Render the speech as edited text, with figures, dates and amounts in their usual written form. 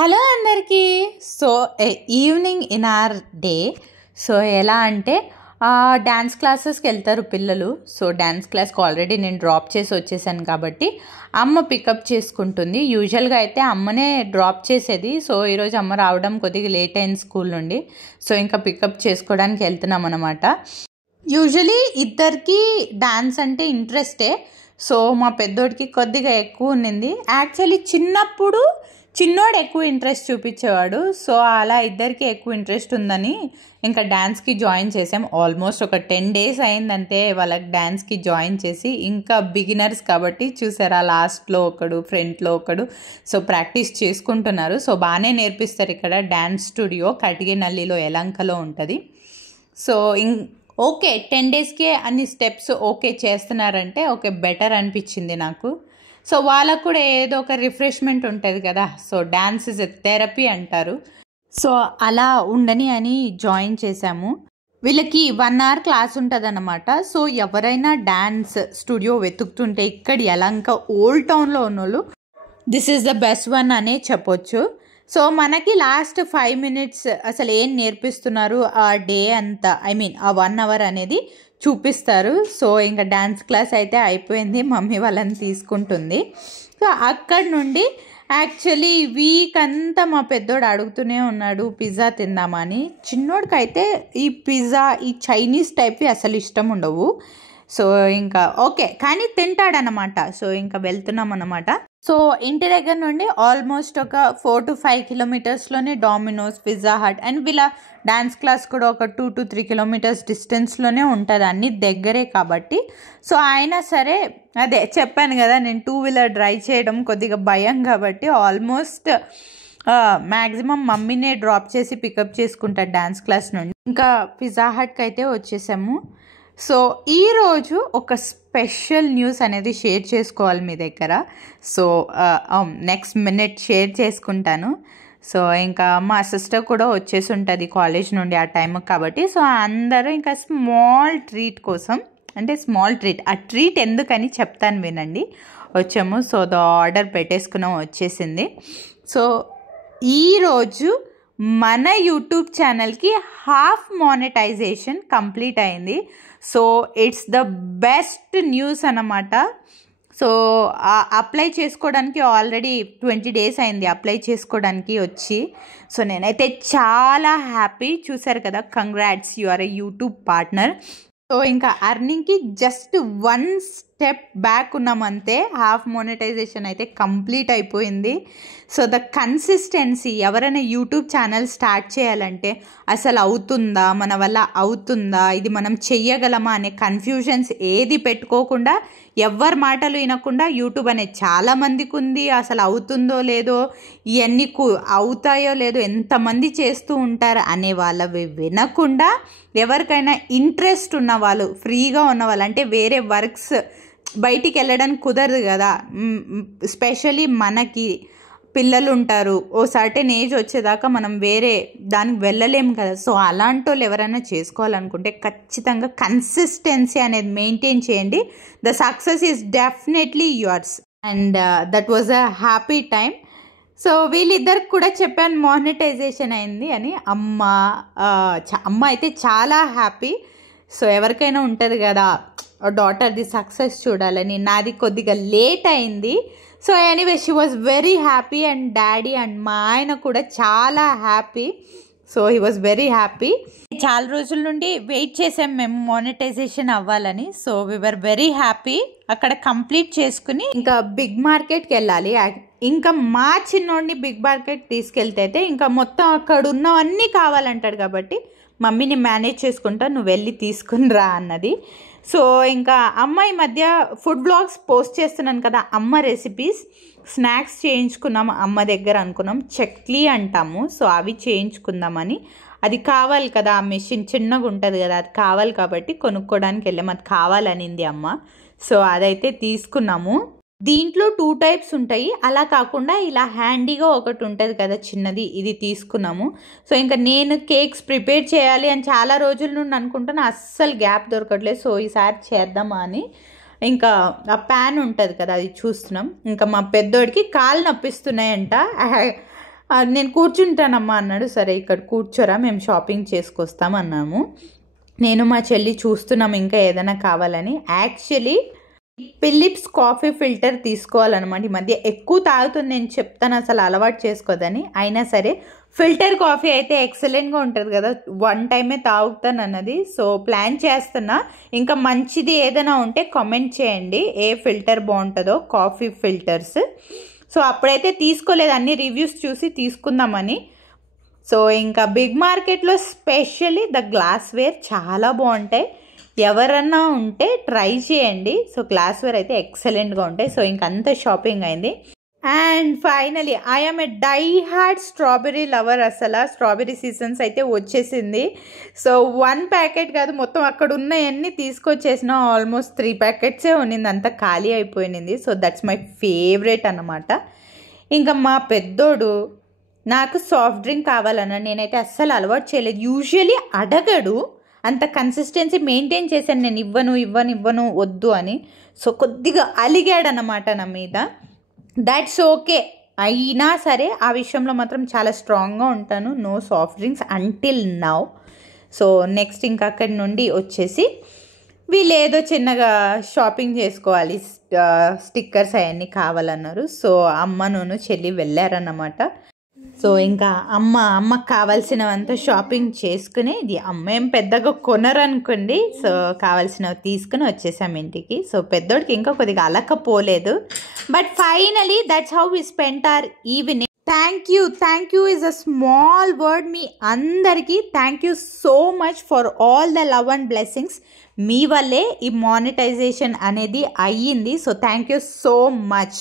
Hello అందరికీ. So evening in our day. So ఎలా అంటే డ్యాన్స్ క్లాసెస్కి వెళ్తారు పిల్లలు. సో డ్యాన్స్ క్లాస్కి ఆల్రెడీ నేను డ్రాప్ చేసి వచ్చేసాను కాబట్టి అమ్మ పికప్ చేసుకుంటుంది. యూజువల్గా అయితే అమ్మనే డ్రాప్ చేసేది. సో ఈరోజు అమ్మ రావడం కొద్దిగా లేట్ అయింది స్కూల్ నుండి. సో ఇంకా పికప్ చేసుకోవడానికి వెళ్తున్నాం అనమాట. యూజువలీ ఇద్దరికి డ్యాన్స్ అంటే ఇంట్రెస్టే. సో మా పెద్దోడికి కొద్దిగా ఎక్కువ ఉన్నింది. యాక్చువల్లీ చిన్నోడు ఎక్కువ ఇంట్రెస్ట్ చూపించేవాడు. సో అలా ఇద్దరికి ఎక్కువ ఇంట్రెస్ట్ ఉందని ఇంకా డ్యాన్స్కి జాయిన్ చేసాం. ఆల్మోస్ట్ ఒక 10 days అయిందంటే వాళ్ళకి డ్యాన్స్కి జాయిన్ చేసి. ఇంకా బిగినర్స్ కాబట్టి చూసారా, లాస్ట్లో ఒకడు ఫ్రంట్లో ఒకడు సో ప్రాక్టీస్ చేసుకుంటున్నారు. సో బాగానే నేర్పిస్తారు. ఇక్కడ డ్యాన్స్ స్టూడియో కటిగేనల్లిలో యలంకలో ఉంటుంది. సో ఓకే 10 daysకే అన్ని స్టెప్స్ ఓకే చేస్తున్నారంటే ఓకే బెటర్ అనిపించింది నాకు. సో వాళ్ళకు కూడా ఏదో ఒక రిఫ్రెష్మెంట్ ఉంటుంది కదా. So dance is a therapy అంటారు. సో అలా ఉండని అని జాయిన్ చేశాము. వీళ్ళకి 1 hour క్లాస్ ఉంటుంది అన్నమాట. సో ఎవరైనా డ్యాన్స్ స్టూడియో వెతుకుతుంటే ఇక్కడ యలంక ఓల్డ్ టౌన్లో ఉన్నోళ్ళు this is the best one అనే చెప్పొచ్చు. సో మనకి లాస్ట్ 5 minutes అసలు ఏం నేర్పిస్తున్నారు ఆ డే అంతా, ఆ 1 hour అనేది చూపిస్తారు. సో ఇంకా డ్యాన్స్ క్లాస్ అయితే అయిపోయింది, మమ్మీ వాళ్ళని తీసుకుంటుంది. సో అక్కడ నుండి యాక్చువల్లీ వీక్ అంతా మా పెద్దోడు అడుగుతూనే ఉన్నాడు పిజ్జా తిందామని. చిన్నోడికి అయితే ఈ పిజ్జా ఈ చైనీస్ టైప్వి అసలు ఇష్టం ఉండవు. సో ఇంకా ఓకే కానీ తింటాడనమాట. సో ఇంకా వెళ్తున్నాం అనమాట. సో ఇంటి దగ్గర నుండి ఆల్మోస్ట్ ఒక 4 to 5 kilometersలోనే డామినోస్, పిజ్జా హట్ అండ్ వీళ్ళ డ్యాన్స్ క్లాస్ కూడా ఒక 2 to 3 kilometers డిస్టెన్స్లోనే ఉంటుంది. అన్ని దగ్గరే కాబట్టి. సో అయినా సరే అదే చెప్పాను కదా, నేను 2-wheeler డ్రైవ్ చేయడం కొద్దిగా భయం కాబట్టి ఆల్మోస్ట్ మ్యాక్సిమం మమ్మీనే డ్రాప్ చేసి పికప్ చేసుకుంటారు డ్యాన్స్ క్లాస్ నుండి. ఇంకా పిజ్జా హట్కి అయితే వచ్చేసాము. సో ఈరోజు ఒక స్పెషల్ న్యూస్ అనేది షేర్ చేసుకోవాలి మీ దగ్గర. సో నెక్స్ట్ మినిట్ షేర్ చేసుకుంటాను. సో ఇంకా మా సిస్టర్ కూడా వచ్చేసి ఉంటుంది కాలేజ్ నుండి ఆ టైంకి కాబట్టి. సో అందరూ ఇంకా స్మాల్ ట్రీట్ కోసం, అంటే స్మాల్ ట్రీట్, ఆ ట్రీట్ ఎందుకని చెప్తాను వినండి. వచ్చాము. సో ఆర్డర్ పెట్టేసుకున్నాం, వచ్చేసింది. సో ఈరోజు మన యూట్యూబ్ ఛానల్కి half monetization కంప్లీట్ అయింది. So it's the best news అన్నమాట. సో అప్లై చేసుకోవడానికి ఆల్రెడీ 20 days అయింది అప్లై చేసుకోవడానికి వచ్చి. సో నేనైతే చాలా హ్యాపీ. చూసారు కదా, congrats, you are a YouTube partner. So ఇంకా అర్నింగ్కి జస్ట్ 1 step బ్యాక్ ఉన్నామంతే. half monetization అయితే కంప్లీట్ అయిపోయింది. సో ద కన్సిస్టెన్సీ, ఎవరైనా యూట్యూబ్ ఛానల్ స్టార్ట్ చేయాలంటే అసలు అవుతుందా, మన వల్ల అవుతుందా, ఇది మనం చెయ్యగలమా అనే కన్ఫ్యూజన్స్ ఏది పెట్టుకోకుండా, ఎవరి మాటలు వినకుండా యూట్యూబ్ అనేది చాలామందికి ఉంది. అసలు అవుతుందో లేదో, ఇవన్నీ అవుతాయో లేదో, ఎంతమంది చేస్తూ ఉంటారు అనే వాళ్ళవి వినకుండా, ఎవరికైనా ఇంట్రెస్ట్ ఉన్న వాళ్ళు, ఫ్రీగా ఉన్న వాళ్ళు, అంటే వేరే వర్క్స్ బయటికి వెళ్ళడానికి కుదరదు కదా, స్పెషలీ మనకి పిల్లలు ఉంటారు, ఓ సర్టెన్ ఏజ్ వచ్చేదాకా మనం వేరే దానికి వెళ్ళలేము కదా. సో అలాంటి వాళ్ళు ఎవరైనా చేసుకోవాలనుకుంటే ఖచ్చితంగా కన్సిస్టెన్సీ అనేది మెయింటైన్ చేయండి. The success is definitely yours. And that was a happy time. So వీళ్ళిద్దరికి కూడా చెప్పాను మానిటైజేషన్ అయింది అని. అమ్మ అయితే చాలా హ్యాపీ. సో ఎవరికైనా ఉంటుంది కదా డాటర్ది సక్సెస్ చూడాలని. నాది కొద్దిగా లేట్ అయింది. So anyway she was very happy. And daddy and మా ఆయన కూడా చాలా happy. So he was very happy. చాలా రోజుల నుండి వెయిట్ చేసాం మేము మానిటైజేషన్ అవ్వాలని. So we were very happy. అక్కడ కంప్లీట్ చేసుకుని ఇంకా బిగ్ మార్కెట్కి వెళ్ళాలి. ఇంకా మా చిన్నోడిని బిగ్ మార్కెట్ తీసుకెళ్తే అయితే ఇంకా మొత్తం అక్కడ ఉన్నవన్నీ కావాలంటాడు కాబట్టి మమ్మీని మేనేజ్ చేసుకుంటా, నువ్వు వెళ్ళి తీసుకుని రా అన్నది. సో ఇంకా అమ్మ ఈ మధ్య ఫుడ్ బ్లాగ్స్ పోస్ట్ చేస్తున్నాను కదా, అమ్మ రెసిపీస్, స్నాక్స్ చేయించుకున్నాము అమ్మ దగ్గర. అనుకున్నాం చక్లీ అంటాము. సో అవి చేయించుకుందామని. అది కావాలి కదా, ఆ మెషిన్ చిన్నగా ఉంటుంది కదా, అది కావాలి కాబట్టి కొనుక్కోవడానికి వెళ్ళాము. అది కావాలనింది అమ్మ. సో అదైతే తీసుకున్నాము. దీంట్లో 2 types ఉంటాయి. అలా కాకుండా ఇలా హ్యాండీగా ఒకటి ఉంటుంది కదా చిన్నది, ఇది తీసుకున్నాము. సో ఇంకా నేను కేక్స్ ప్రిపేర్ చేయాలి అని చాలా రోజుల నుండి అనుకుంటున్నా, అస్సలు గ్యాప్ దొరకట్లేదు. సో ఈసారి చేద్దామా అని ఇంకా ఆ ప్యాన్ ఉంటుంది కదా అది చూస్తున్నాం. ఇంకా మా పెద్దోడికి కాళ్ళు నొప్పిస్తున్నాయంట. నేను కూర్చుంటానమ్మా అన్నాడు. సరే ఇక్కడ కూర్చోరా, మేము షాపింగ్ చేసుకొస్తాం అన్నాము. నేను మా చెల్లి చూస్తున్నాం ఇంకా ఏదైనా కావాలని. యాక్చువల్లీ ఫిలిప్స్ కాఫీ ఫిల్టర్ తీసుకోవాలన్నమాట. ఈ మధ్య ఎక్కువ తాగుతుంది, నేను చెప్తాను అసలు అలవాటు చేసుకోదని. అయినా సరే ఫిల్టర్ కాఫీ అయితే ఎక్సలెంట్గా ఉంటుంది కదా, 1 టైమే తాగుతాను అన్నది. సో ప్లాన్ చేస్తున్నా. ఇంకా మంచిది ఏదైనా ఉంటే కామెంట్ చేయండి ఏ ఫిల్టర్ బాగుంటుందో, కాఫీ ఫిల్టర్స్. సో అప్పుడైతే తీసుకోలేదు, అన్ని రివ్యూస్ చూసి తీసుకుందామని. సో ఇంకా బిగ్ మార్కెట్లో స్పెషల్లీ ద గ్లాస్వేర్ చాలా బాగుంటాయి, ఎవరన్నా ఉంటే ట్రై చేయండి. సో గ్లాస్వేర్ అయితే ఎక్సలెంట్గా ఉంటాయి. సో ఇంకంత షాపింగ్ అయింది. And finally I'm a die hard strawberry lover. అసలు స్ట్రాబెర్రీ సీజన్స్ అయితే వచ్చేసింది. సో 1 ప్యాకెట్ కాదు, మొత్తం అక్కడ ఉన్నవన్నీ తీసుకొచ్చేసిన. ఆల్మోస్ట్ 3 ప్యాకెట్సే ఉన్నింది, అంతా ఖాళీ అయిపోయింది. సో దట్స్ మై ఫేవరెట్ అన్నమాట. ఇంకా మా పెద్దోడు నాకు సాఫ్ట్ డ్రింక్ కావాలన్నా, నేనైతే అస్సలు అలవాటు చేయలేదు. యూజువలీ అడగడు, అంత కన్సిస్టెన్సీ మెయింటైన్ చేశాను నేను, ఇవ్వను వద్దు అని. సో కొద్దిగా అలిగాడనమాట నా మీద. That's okay. అయినా సరే ఆ విషయంలో మాత్రం చాలా స్ట్రాంగ్గా ఉంటాను. No soft drinks until now. So next ఇంకా అక్కడి నుండి వచ్చేసి వీళ్ళు ఏదో చిన్నగా షాపింగ్ చేసుకోవాలి, స్టిక్కర్స్ అవన్నీ కావాలన్నారు. సో అమ్మను చెల్లి వెళ్ళారన్నమాట. సో ఇంకా అమ్మకు కావాల్సినవంతా షాపింగ్ చేసుకుని, ఇది అమ్మ ఏం పెద్దగా కొనరనుకోండి. సో కావాల్సినవి తీసుకుని వచ్చేసాం ఇంటికి. సో పెద్దోడికి ఇంకా కొద్దిగా అలకపోలేదు. But finally that's how we spent our evening. Thank you is a small word. మీ అందరికీ thank you so much for all the love and blessings. మీ వల్లే ఈ మానిటైజేషన్ అనేది అయ్యింది. So thank you so much.